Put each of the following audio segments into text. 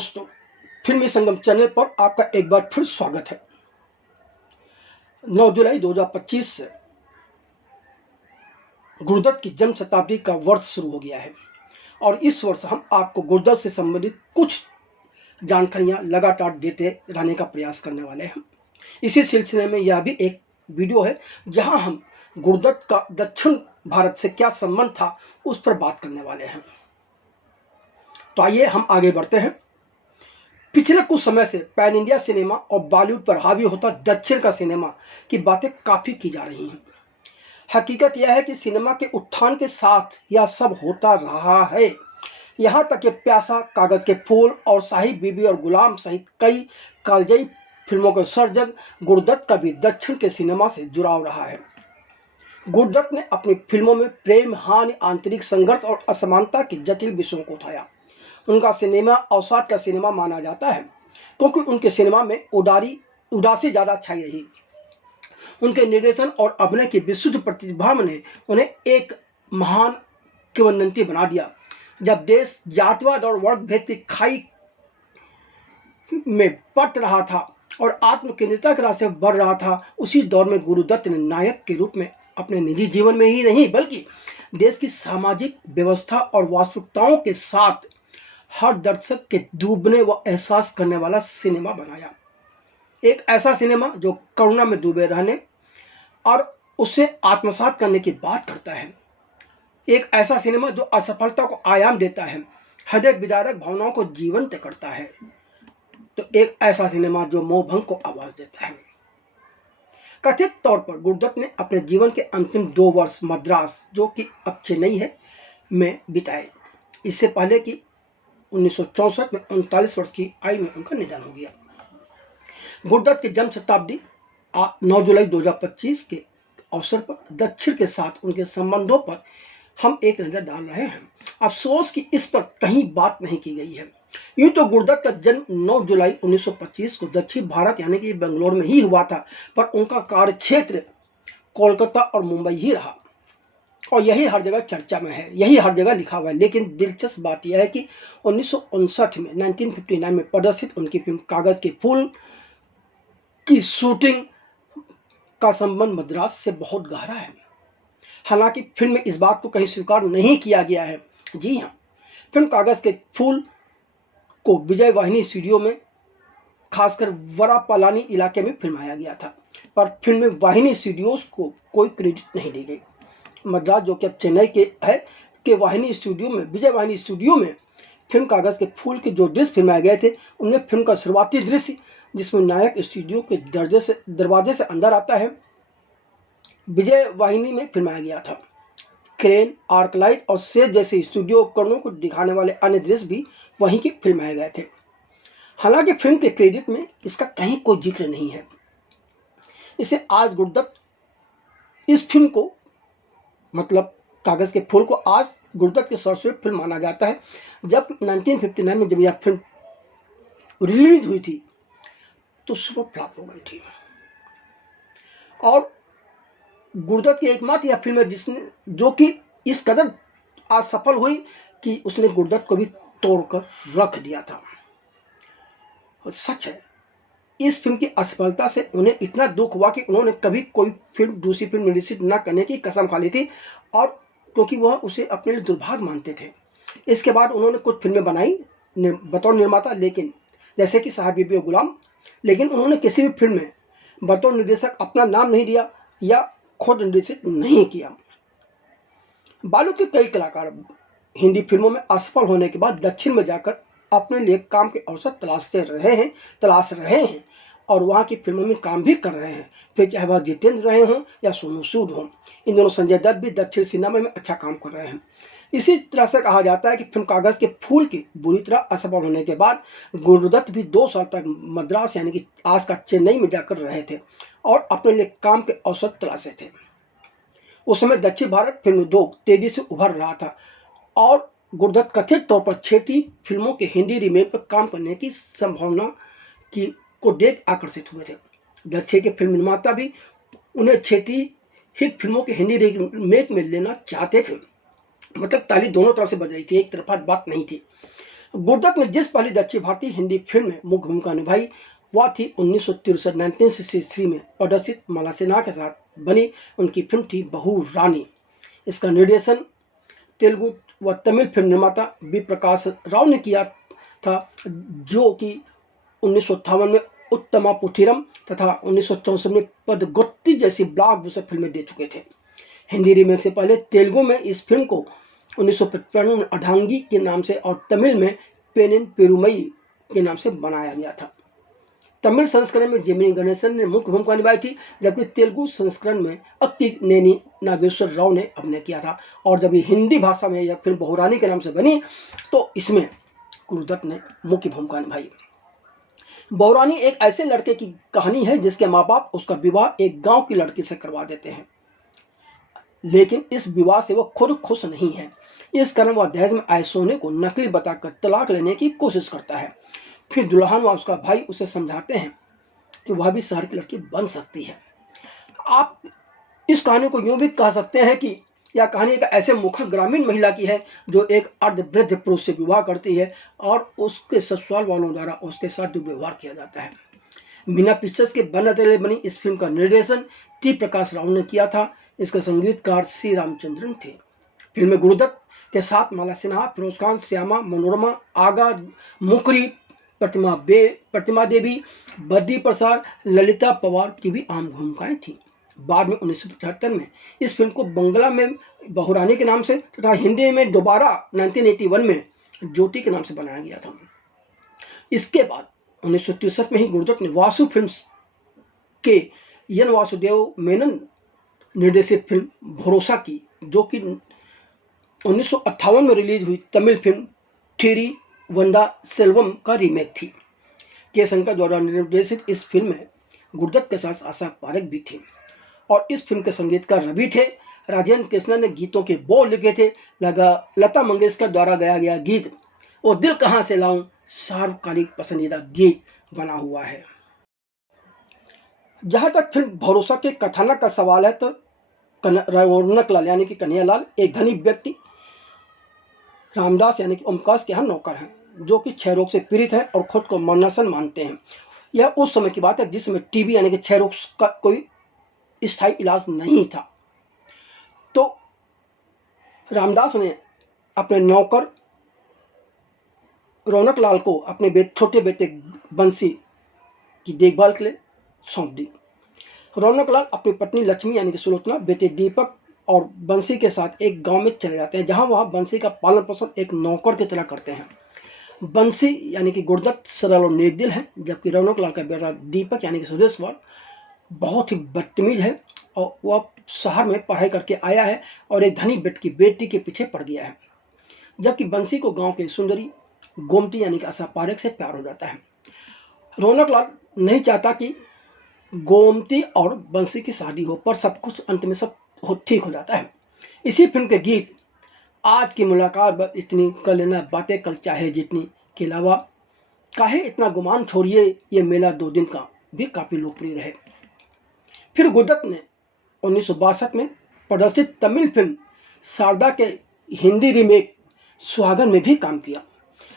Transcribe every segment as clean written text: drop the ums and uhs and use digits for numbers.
दोस्तों, फिल्मी संगम चैनल पर आपका एक बार फिर स्वागत है। 9 जुलाई 2025 से गुरुदत्त की जन्म शताब्दी का वर्ष शुरू हो गया है और इस वर्ष हम आपको गुरुदत्त से संबंधित कुछ जानकारियां लगातार देते रहने का प्रयास करने वाले हैं। इसी सिलसिले में यह भी एक वीडियो है जहां हम गुरुदत्त का दक्षिण भारत से क्या संबंध था उस पर बात करने वाले हैं। तो आइए हम आगे बढ़ते हैं। पिछले कुछ समय से पैन इंडिया सिनेमा और बॉलीवुड पर हावी होता दक्षिण का सिनेमा की बातें काफ़ी की जा रही हैं। हकीकत यह है कि सिनेमा के उत्थान के साथ यह सब होता रहा है। यहाँ तक कि प्यासा, कागज़ के फूल और साहिब बीबी और गुलाम सहित कई कालजयी फिल्मों के सर्जक गुरुदत्त का भी दक्षिण के सिनेमा से जुड़ाव रहा है। गुरुदत्त ने अपनी फिल्मों में प्रेम, हानि, आंतरिक संघर्ष और असमानता के जटिल विषयों को उठाया। उनका सिनेमा अवसाद का सिनेमा माना जाता है क्योंकि उनके सिनेमा में उदासी ज़्यादा छाई रही। उनके निर्देशन और अभिनय की विशुद्ध प्रतिभा ने उन्हें एक महान किंवदंती बना दिया। जब देश जातिवाद और वर्ग भेद की खाई में पट रहा था और आत्मकेंद्रिता के रास्ते बढ़ रहा था, उसी दौर में गुरुदत्त ने नायक के रूप में अपने निजी जीवन में ही नहीं बल्कि देश की सामाजिक व्यवस्था और वास्तविकताओं के साथ हर दर्शक के डूबने व एहसास करने वाला सिनेमा बनाया। एक ऐसा सिनेमा जो करुणा में डूबे रहने और उसे आत्मसात करने की बात करता है। एक ऐसा सिनेमा जो असफलता को आयाम देता है, हृदय विदारक भावनाओं को जीवंत करता है। तो एक ऐसा सिनेमा जो मोहभंग को आवाज देता है। कथित तौर पर गुरुदत्त ने अपने जीवन के अंतिम 2 वर्ष मद्रास, जो कि अब चेन्नई है, में बिताए। इससे पहले कि 1964 में 39 वर्ष की आयु में उनका निधन हो गया। गुरुदत्त की जन्म शताब्दी 9 जुलाई 2025 के अवसर पर दक्षिण के साथ उनके संबंधों पर हम एक नज़र डाल रहे हैं। अफसोस कि इस पर कहीं बात नहीं की गई है। यूँ तो गुरुदत्त का जन्म 9 जुलाई 1925 को दक्षिण भारत यानी कि बेंगलोर में ही हुआ था, पर उनका कार्यक्षेत्र कोलकाता और मुंबई ही रहा और यही हर जगह चर्चा में है, यही हर जगह लिखा हुआ है। लेकिन दिलचस्प बात यह है कि 1959 में 1959 में प्रदर्शित उनकी फिल्म कागज़ के फूल की शूटिंग का संबंध मद्रास से बहुत गहरा है। हालांकि फिल्म में इस बात को कहीं स्वीकार नहीं किया गया है। जी हाँ, फिल्म कागज़ के फूल को विजय वाहिनी स्टूडियो में खासकर वरापालानी इलाके में फिल्माया गया था, पर फिल्म में वाहिनी स्टूडियोज को कोई क्रेडिट नहीं दी गई। मद्रास, जो कि अब चेन्नई के है, के वाहिनी स्टूडियो में, विजय वाहिनी स्टूडियो में फिल्म कागज़ के फूल के जो दृश्य फिल्माए गए थे, उनमें फिल्म का शुरुआती दृश्य जिसमें नायक स्टूडियो के दरवाजे से अंदर आता है, विजय वाहिनी में फिल्माया गया था। क्रेन, आर्कलाइट और सेट जैसे स्टूडियो उपकरणों को दिखाने वाले अन्य दृश्य भी वहीं के फिल्माए गए थे। हालांकि फिल्म के क्रेडिट में इसका कहीं कोई जिक्र नहीं है। इसे आज गुरुदत्त इस फिल्म को, मतलब कागज़ के फूल को, आज गुरुदत्त की सर्वश्रेष्ठ फिल्म माना जाता है। जब 1959 में जब यह फिल्म रिलीज हुई थी तो सुपर फ्लॉप हो गई थी और गुरुदत्त की एकमात्र यह फिल्म है जो कि इस कदर असफल हुई कि उसने गुरुदत्त को भी तोड़कर रख दिया था। और सच है, इस फिल्म की असफलता से उन्हें इतना दुख हुआ कि उन्होंने कभी कोई दूसरी फिल्म निर्देशित न करने की कसम खा ली थी, और क्योंकि वह उसे अपने लिए दुर्भाग्य मानते थे। इसके बाद उन्होंने कुछ फिल्में बनाई बतौर निर्माता, लेकिन जैसे कि साहिब बीबी और गुलाम, लेकिन उन्होंने किसी भी फिल्म में बतौर निर्देशक अपना नाम नहीं दिया या खुद निर्देशित नहीं किया। बॉलीवुड के कई कलाकार हिंदी फिल्मों में असफल होने के बाद दक्षिण में जाकर अपने लिए काम के अवसर तलाश रहे हैं और वहाँ की फिल्मों में काम भी कर रहे हैं, फिर चाहे वह जितेंद्र रहे हों या सोनू सूद हों। इन दोनों संजय दत्त भी दक्षिण सिनेमा में अच्छा काम कर रहे हैं। इसी तरह से कहा जाता है कि फिल्म कागज़ के फूल की बुरी तरह असफल होने के बाद गुरुदत्त भी 2 साल तक मद्रास यानी कि आज का चेन्नई में जाकर रहे थे और अपने लिए काम के अवसर तलाशे थे। उस समय दक्षिण भारत फिल्म उद्योग तेजी से उभर रहा था और गुरुदत्त कथित तौर पर क्षेत्रीय फिल्मों के हिंदी रीमेक पर काम करने की संभावना को देख आकर्षित हुए थे। दक्षिण के फिल्म निर्माता भी उन्हें क्षेत्रीय हिट फिल्मों के हिंदी रीमेक में लेना चाहते थे। मतलब ताली दोनों तरफ से बज रही थी, एक तरफा बात नहीं थी। गुरदत्त ने जिस पहली दक्षिण भारतीय हिंदी फिल्म में मुख्य भूमिका निभाई वह थी 1963 में प्रदर्शित माला सिन्हा के साथ बनी उनकी फिल्म थी बहू रानी। इसका निर्देशन तेलुगु व तमिल फिल्म निर्माता बी प्रकाश राव ने किया था, जो कि 1958 में उत्तमा पुथिरम तथा 1964 में पदगोट्टी जैसी ब्लॉकबस्टर फिल्में दे चुके थे। हिंदी रीमेक से पहले तेलुगु में इस फिल्म को 1955 में अर्धांगी के नाम से और तमिल में पेनिन पेरुमई के नाम से बनाया गया था। तमिल संस्करण में जेमिनी गणेशन ने मुख्य भूमिका निभाई थी, जबकि तेलुगु संस्करण में अक्की नेनी नागेश्वर राव ने अभिनय किया था। और जब हिंदी भाषा में यह फिल्म बहू रानी के नाम से बनी तो इसमें गुरदत्त ने मुख्य भूमिका निभाई। बहू रानी एक ऐसे लड़के की कहानी है जिसके माँ बाप उसका विवाह एक गांव की लड़की से करवा देते हैं, लेकिन इस विवाह से वह खुद खुश नहीं है। इस कारण वह दहेज में आए सोने को नकली बताकर तलाक लेने की कोशिश करता है। फिर दुल्हन व उसका भाई उसे समझाते हैं कि वह भी शहर की लड़की बन सकती है। आप इस कहानी को यूँ भी कह सकते हैं कि यह कहानी एक ऐसे मुखर ग्रामीण महिला की है जो एक अर्धवृद्ध पुरुष से विवाह करती है और उसके ससुराल वालों द्वारा उसके साथ दुर्व्यवहार किया जाता है। मीना पिक्चर्स के बैनर तले बनी इस फिल्म का निर्देशन टी प्रकाश राव ने किया था। इसके संगीतकार सी रामचंद्रन थे। फिल्म में गुरदत्त के साथ माला सिन्हा, फिरोज खान, श्यामा, मनोरमा, आगा, मुकरी, प्रतिमा देवी, बद्री प्रसाद, ललिता पवार की भी आम भूमिकाएं थीं। बाद में 1975 में इस फिल्म को बंगला में बहू रानी के नाम से तथा हिंदी में दोबारा 1981 में ज्योति के नाम से बनाया गया था। इसके बाद 1963 में ही गुरदत्त ने वासु फिल्म्स के एन वासुदेव मेनन निर्देशित फिल्म भरोसा की, जो कि 1958 में रिलीज हुई तमिल फिल्म थेरी वंदा सेल्वम का रीमेक थी। के शंकर द्वारा निर्देशित इस फिल्म में गुरदत्त के साथ आशा पारेख भी थी और इस फिल्म के संगीतकार रवि थे। राजेंद्र कृष्णन ने गीतों के बोल लिखे थे। लता मंगेशकर द्वारा गाया गया गीत वो दिल कहाँ से लाऊं सार्वकालिक पसंदीदा गीत बना हुआ है। जहाँ तक फिल्म भरोसा के कथानक का सवाल है तो रौनक लाल यानी कि कन्हैया लाल एक धनी व्यक्ति रामदास यानी कि ओमकाश के यहाँ नौकर हैं, जो कि क्षय रोग से पीड़ित है और खुद को मरनासन मानते हैं। यह उस समय की बात है जिसमें टीबी यानी कि क्षय रोग का कोई स्थायी इलाज नहीं था। तो रामदास ने अपने नौकर रौनक लाल को अपने छोटे बेटे बंसी की देखभाल के लिए सौंप दी। रौनक लाल अपनी पत्नी लक्ष्मी यानी कि सुलोचना, बेटे दीपक और बंसी के साथ एक गांव में चले जाते हैं, जहां वह बंसी का पालन पोषण एक नौकर की तरह करते हैं। बंसी यानी कि गुरदत्त सरल और नेकदिल है, जबकि रौनक लाल का बेटा दीपक यानी कि सुरेश्वर बहुत ही बदतमीज है और वह शहर में पढ़ाई करके आया है और एक धनी बेटी के पीछे पड़ गया है। जबकि बंसी को गांव की सुंदरी गोमती यानी कि आशा पारेख से प्यार हो जाता है। रौनक लाल नहीं चाहता कि गोमती और बंसी की शादी हो, पर सब कुछ अंत में सब ठीक हो जाता है। इसी फिल्म के गीत आज की मुलाकात इतनी कर लेना बातें कल चाहे जितनी के अलावा काहे इतना गुमान छोड़िए ये मेला 2 दिन का भी काफ़ी लोकप्रिय रहे। फिर गुरदत्त ने 1962 में प्रदर्शित तमिल फिल्म शारदा के हिंदी रीमेक सुहागन में भी काम किया।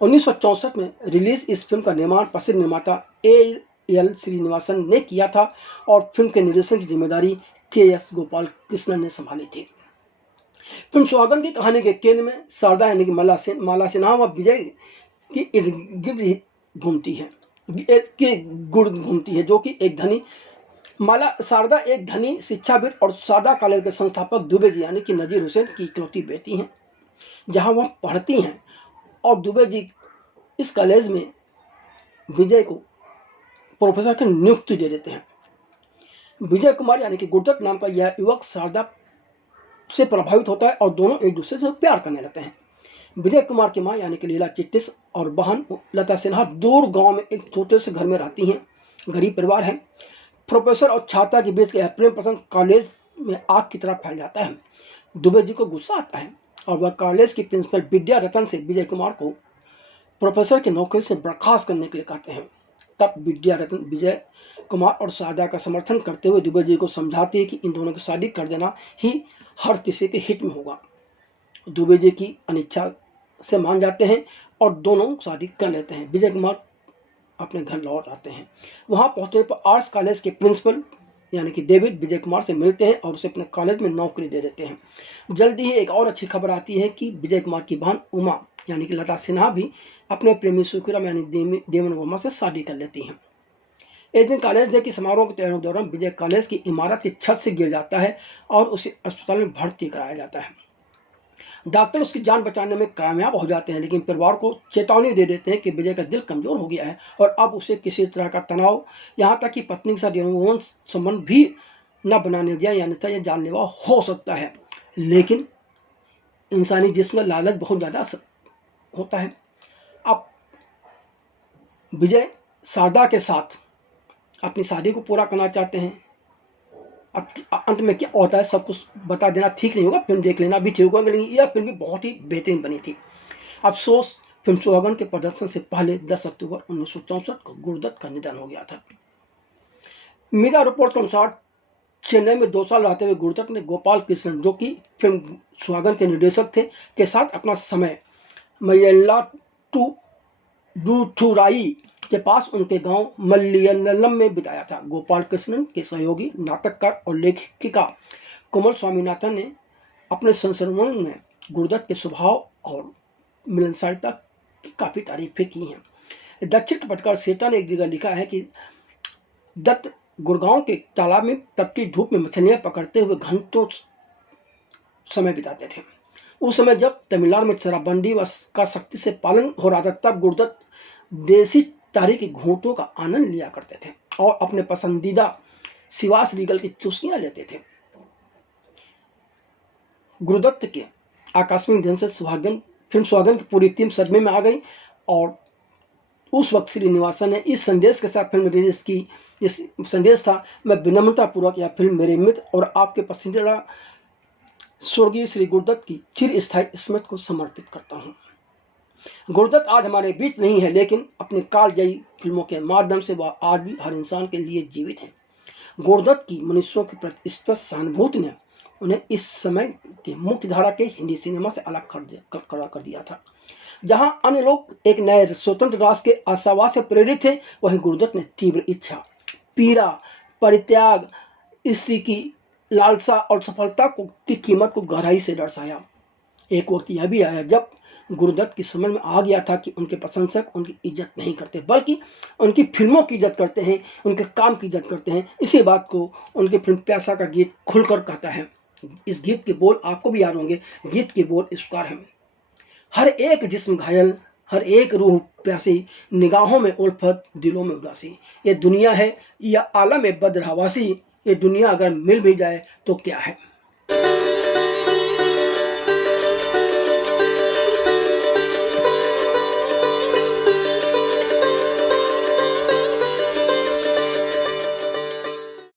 1964 में रिलीज इस फिल्म का निर्माण प्रसिद्ध निर्माता एल श्रीनिवासन ने किया था और फिल्म के निर्देशन की जिम्मेदारी के.एस. गोपाल कृष्णन ने संभाली थी। फिल्म सुहागन की कहानी के केंद्र में शारदा यानी कि माला सिन्हा व विजय की इर्द गिर्द घूमती है जो कि एक धनी शारदा एक धनी शिक्षाविद और शारदा कॉलेज के संस्थापक दुबे जी यानी कि नजीर हुसैन की इकलौती बेटी हैं, जहां वह पढ़ती हैं और दुबे जी इस कॉलेज में विजय को प्रोफेसर की नियुक्ति दे देते हैं। विजय कुमार यानी कि गुरदत्त नाम का यह युवक शारदा से प्रभावित होता है और दोनों एक दूसरे से प्यार करने लगते हैं। विजय कुमार की मां यानी कि लीला चिट्टिस और बहन लता सिन्हा दूर गांव में एक छोटे से घर में रहती हैं। गरीब परिवार है। प्रोफेसर और छात्रा के बीच का प्रेम प्रसंग कॉलेज में आग की तरह फैल जाता है। दुबे जी को गुस्सा आता है और वह कॉलेज की प्रिंसिपल विद्या रतन से विजय कुमार को प्रोफेसर की नौकरी से बर्खास्त करने के लिए कहते हैं। तब विद्या रतन विजय कुमार और शारदा का समर्थन करते हुए दुबे जी को समझाती है कि इन दोनों की शादी कर देना ही हर किसी के हित में होगा। दुबे जी की अनिच्छा से मान जाते हैं और दोनों शादी कर लेते हैं। विजय कुमार अपने घर लौट आते हैं। वहाँ पहुँचने पर आर्ट्स कॉलेज के प्रिंसिपल यानी कि डेविड विजय कुमार से मिलते हैं और उसे अपने कॉलेज में नौकरी दे देते हैं। जल्दी ही एक और अच्छी खबर आती है कि विजय कुमार की बहन उमा यानी कि लता सिन्हा भी अपने प्रेमी सुखीराम यानी देवन वर्मा से शादी कर लेती हैं। एक दिन कॉलेज डे के समारोह के दौरान विजय कॉलेज की इमारत की छत से गिर जाता है और उसे अस्पताल में भर्ती कराया जाता है। डॉक्टर उसकी जान बचाने में कामयाब हो जाते हैं, लेकिन परिवार को चेतावनी दे देते हैं कि विजय का दिल कमज़ोर हो गया है और अब उसे किसी तरह का तनाव, यहाँ तक कि पत्नी के साथ यौन संबंध भी न बनाने दिया, यानी यह जानलेवा हो सकता है। लेकिन इंसानी जिस्म में लालच बहुत ज़्यादा होता है। अब विजय शारदा के साथ अपनी शादी को पूरा करना चाहते हैं। अब अंत में क्या होता है सब कुछ बता देना ठीक नहीं होगा, फिल्म देख लेना भी ठीक होगा, लेकिन यह फिल्म भी बहुत ही बेहतरीन बनी थी। अफसोस फिल्म सुहागन के प्रदर्शन से पहले 10 अक्टूबर 1964 को गुरुदत्त का निधन हो गया था। मीडिया रिपोर्ट के अनुसार चेन्नई में 2 साल रहते हुए गुरुदत्त ने गोपाल कृष्णन, जो कि फिल्म सुहागन के निर्देशक थे, के साथ अपना समय मय्यलाडुथुराई के पास उनके गांव मलयालम में बिताया था। गोपाल कृष्णन के सहयोगी नाटककार और लेखिका कोमल स्वामीनाथन ने अपने संस्मरण में गुरुदत्त के स्वभाव और मिलनसारता की काफ़ी तारीफें की हैं। दक्षिण पटकार सेठा ने एक जगह लिखा है कि दत्त गुड़गांव के तालाब में तपती धूप में मछलियां पकड़ते हुए घंटों समय बिताते थे। उस समय जब तमिलनाडु में शराबबंदी का सख्ती से पालन हो रहा था, तब गुरुदत्त देसी तारी के घूंटों का आनंद लिया करते थे और अपने पसंदीदा सिवास रीगल की चुस्कियां लेते थे। गुरुदत्त के आकस्मिक निधन से फिल्म सुहागन की पूरी टीम सदमे में आ गई और उस वक्त श्रीनिवासन ने इस संदेश के साथ फिल्म रिलीज की। इस संदेश था, मैं विनम्रतापूर्वक यह फिल्म मेरे मित्र और आपके पसंदीदा स्वर्गीय श्री गुरुदत्त की चिरस्थायी स्मृति को समर्पित करता हूँ। गुरुदत्त आज हमारे बीच नहीं है, लेकिन अपने कालजयी फिल्मों के माध्यम से वह आज भी हर इंसान के लिए जीवित है। गुरुदत्त की मनुष्यों के प्रति स्पष्ट सहानुभूति ने उन्हें इस समय के मुख्य धारा के हिंदी सिनेमा से अलग खड़ा कर दिया था। जहां अन्य लोग एक नए स्वतंत्र राष्ट्र के आशावाद से प्रेरित थे, वहीं गुरुदत्त ने तीव्र इच्छा, पीड़ा, परित्याग, स्त्री की लालसा और सफलता की कीमत को गहराई से दर्शाया। एक वक्त यह भी आया जब गुरुदत्त की समझ में आ गया था कि उनके प्रशंसक उनकी इज्जत नहीं करते, बल्कि उनकी फिल्मों की इज्जत करते हैं, उनके काम की इज्जत करते हैं। इसी बात को उनकी फिल्म प्यासा का गीत खुलकर कहता है। इस गीत के बोल आपको भी याद होंगे। गीत के बोल इस प्रकार हैं, हर एक जिस्म घायल, हर एक रूह प्यासी, निगाहों में उल्फत, दिलों में उदासी। ये दुनिया है या आलम बद्र हवासी, ये दुनिया अगर मिल भी जाए तो क्या है।